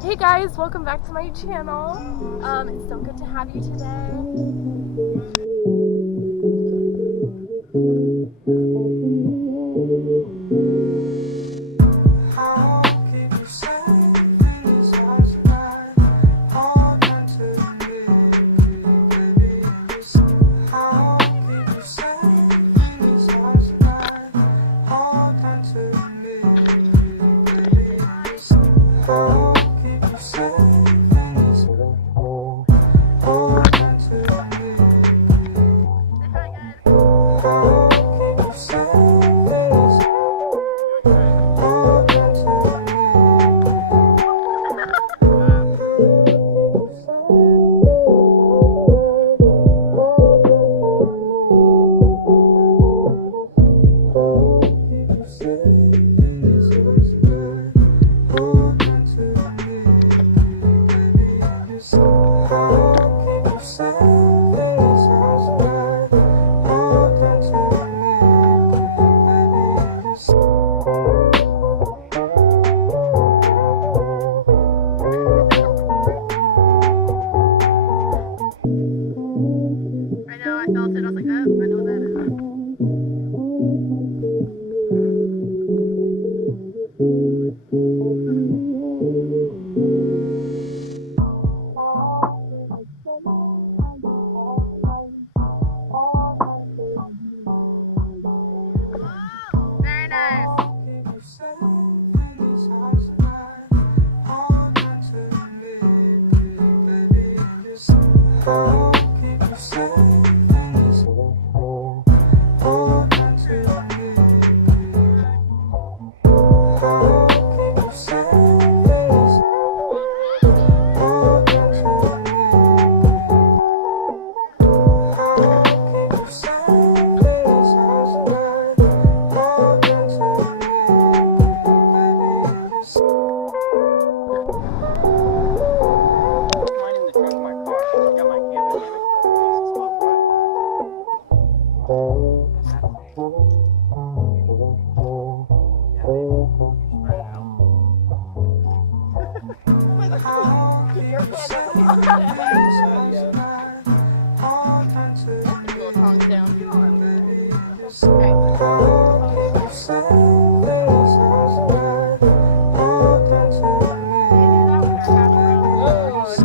Hey guys, welcome back to my channel. It's so good to have you today. I felt it. I was like, oh, I know what that is. Very nice.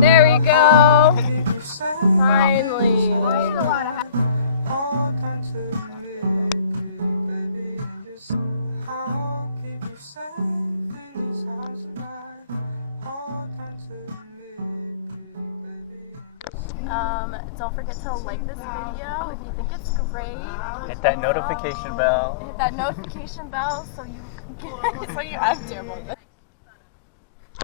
There we go. Finally. Don't forget to like this video if you think it's great. Hit that notification bell. Hit that notification bell so you I'm terrible.